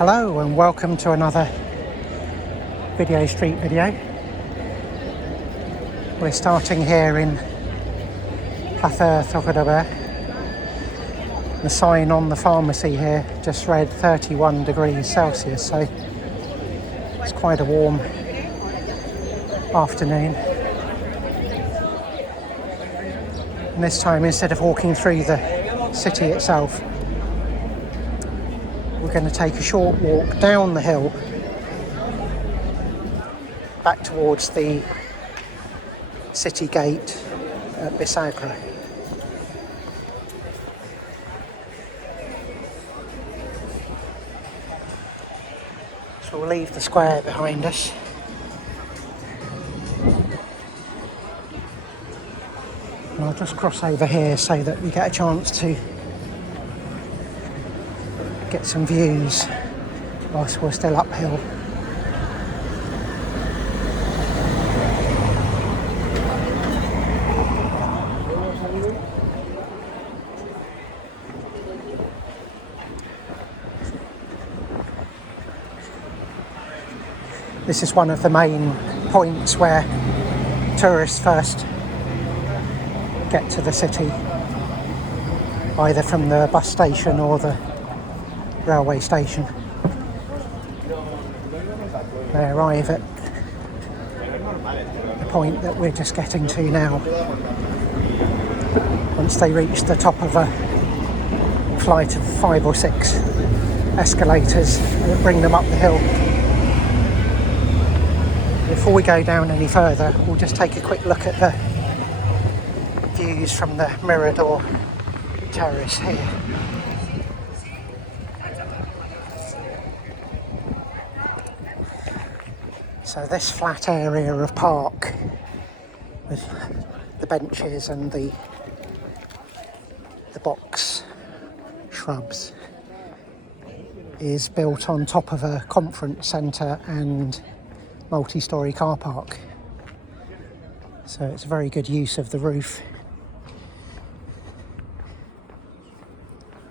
Hello and welcome to another street video. We're starting here in Plaza Zocodover. The sign on the pharmacy here just read 31 degrees Celsius, so it's quite a warm afternoon. And this time, instead of walking through the city itself, we're going to take a short walk down the hill back towards the city gate at Bisagra. So we'll leave the square behind us. And I'll just cross over here so that we get a chance to get some views whilst we're still uphill. This is one of the main points where tourists first get to the city, either from the bus station or the railway station. They arrive at the point that we're just getting to now. Once they reach the top of a flight of 5 or 6 escalators that bring them up the hill. Before we go down any further, we'll just take a quick look at the views from the Mirador terrace here. So this flat area of park with the benches and the box shrubs is built on top of a conference centre and multi-storey car park. So it's a very good use of the roof.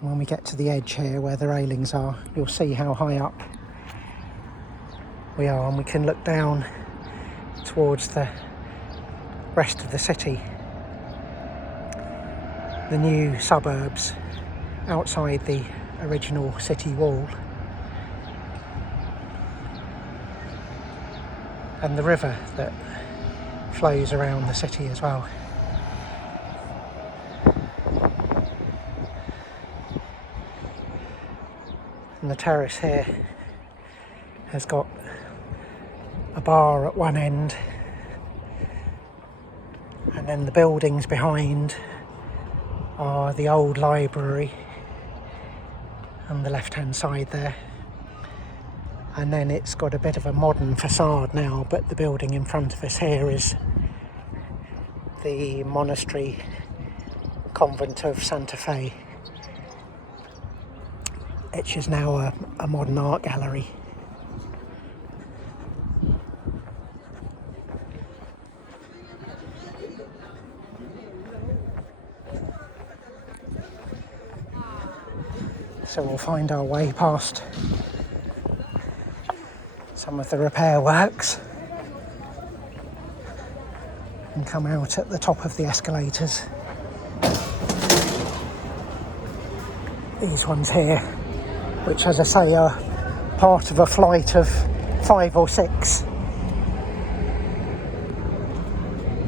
When we get to the edge here where the railings are, you'll see how high up we are, and we can look down towards the rest of the city. The new suburbs outside the original city wall. And the river that flows around the city as well. And the terrace here has got a bar at one end, and then the buildings behind are the old library on the left hand side there. And then it's got a bit of a modern facade now, but the building in front of us here is the monastery convent of Santa Fe, which is now a modern art gallery. So we'll find our way past some of the repair works and come out at the top of the escalators. These ones here, which, as I say, are part of a flight of 5 or 6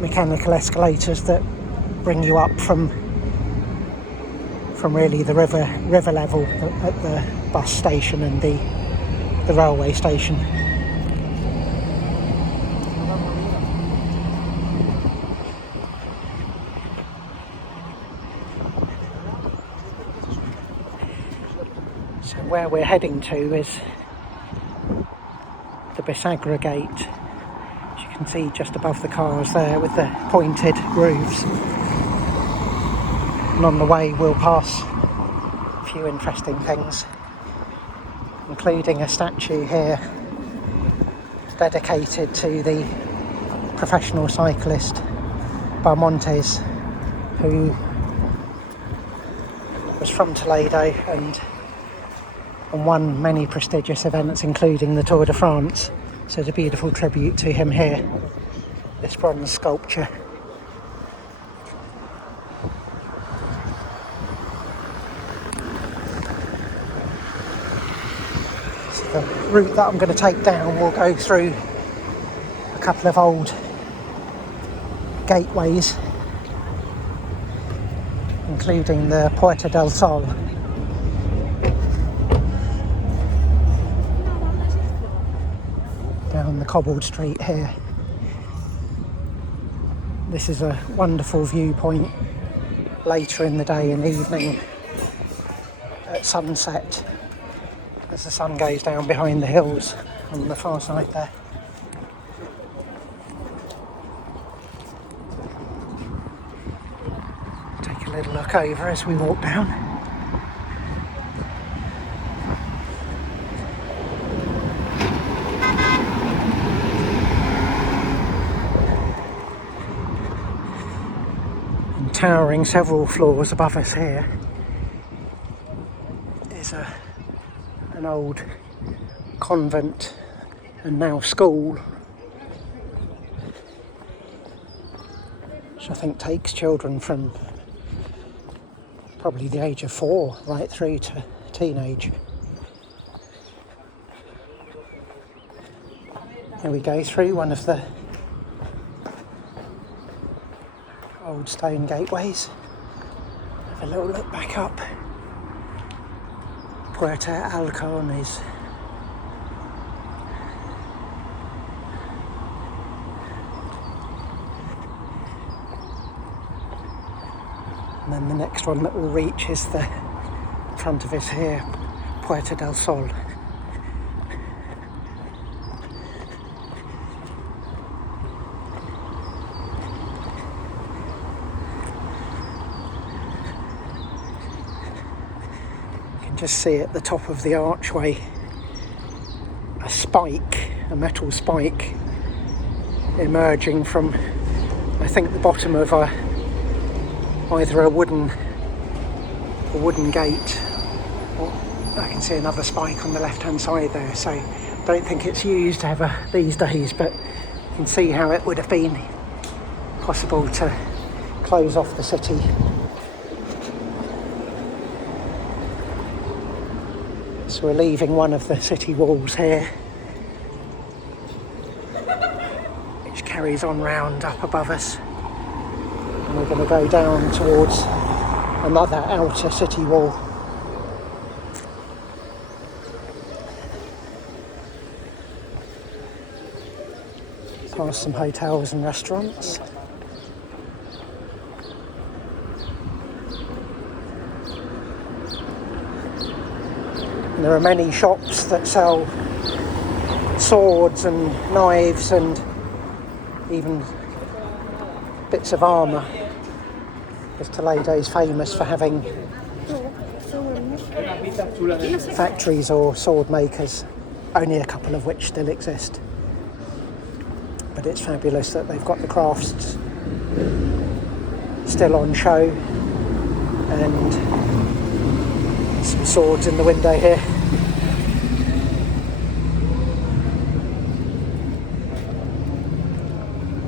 mechanical escalators that bring you up from really the river level at the bus station and the railway station. So where we're heading to is the Bisagra gate, as you can see just above the cars there with the pointed roofs. And on the way we'll pass a few interesting things, including a statue here dedicated to the professional cyclist Montes, who was from Toledo and and won many prestigious events, including the Tour de France. So it's a beautiful tribute to him here, this bronze sculpture. So the route that I'm going to take down will go through a couple of old gateways, including the Puerta del Sol. Down the cobbled street here. This is a wonderful viewpoint later in the day and evening at sunset as the sun goes down behind the hills on the far side there. Take a little look over as we walk down. And towering several floors above us here is an old convent and now school, which I think takes children from probably the age of 4 right through to teenage. Here we go through one of the old stone gateways. Have a little look back up. Puerta Alcones. And then the next one that we'll reach is the front of us here, Puerta del Sol. You can just see at the top of the archway a spike, a metal spike, emerging from, I think, the bottom of either a wooden gate, or I can see another spike on the left hand side there, so I don't think it's used ever these days, but you can see how it would have been possible to close off the city. So we're leaving one of the city walls here, which carries on round up above us. And we're going to go down towards another outer city wall. Past some hotels and restaurants. And there are many shops that sell swords and knives and even bits of armour, because Toledo is famous for having factories or sword makers, only a couple of which still exist. But it's fabulous that they've got the crafts still on show, and some swords in the window here.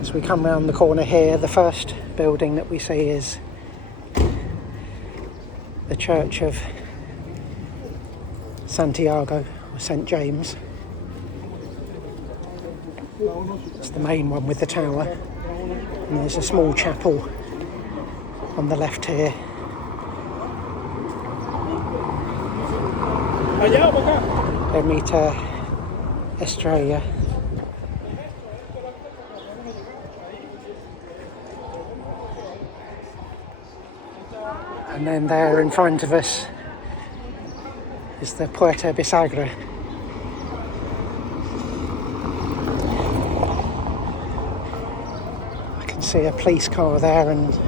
As we come round the corner here, the first building that we see is the Church of Santiago, or St. James. It's the main one with the tower, and there's a small chapel on the left here. Ermita Estrella. And then there in front of us is the Puerta de Bisagra. I can see a police car there and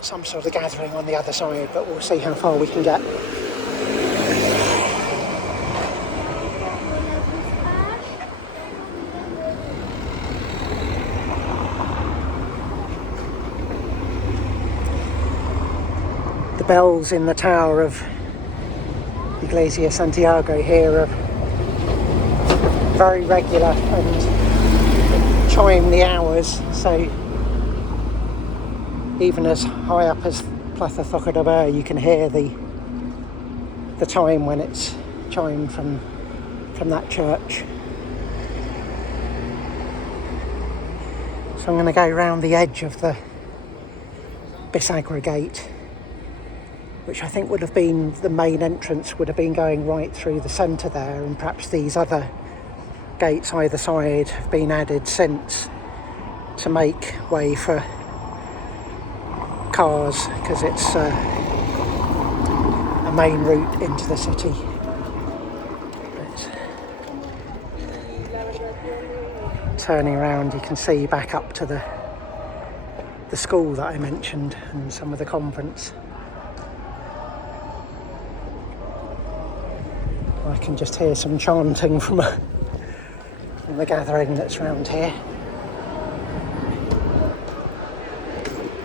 some sort of gathering on the other side, but we'll see how far we can get. The bells in the tower of Iglesia Santiago here are very regular and chime the hours, so even as high up as Plaza Zocodover you can hear the chime when it's chimed from that church. So I'm going to go round the edge of the Bisagra gate, which I think would have been the main entrance, would have been going right through the centre there, and perhaps these other gates either side have been added since to make way for cars, because it's a main route into the city. Turning around you can see back up to the school that I mentioned and some of the convents. I can just hear some chanting from the gathering that's around here.